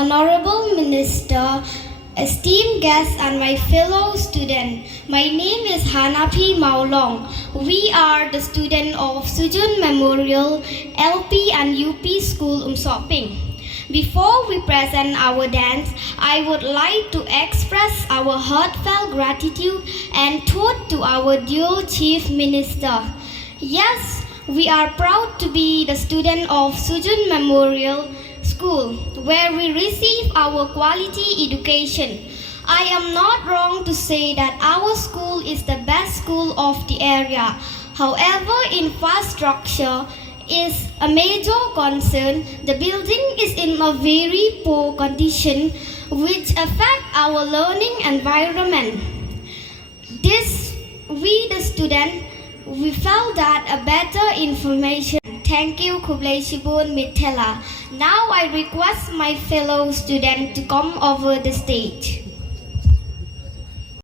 Honorable Minister, esteemed guests and my fellow student. My name is Hanapi Mawlong. We are the student of Sujun Memorial LP and UP School Umsoping. Before we present our dance, I would like to express our heartfelt gratitude and thought to our dear Chief Minister. Yes, we are proud to be the student of Sujun Memorial School, where we receive our quality education. I am not wrong to say that our school is the best school of the area. However, infrastructure is a major concern. The building is in a very poor condition, which affect our learning environment. We the student, we felt that a better information. Thank you, Kublai Shibun Mitela. Now I request my fellow student to come over the stage.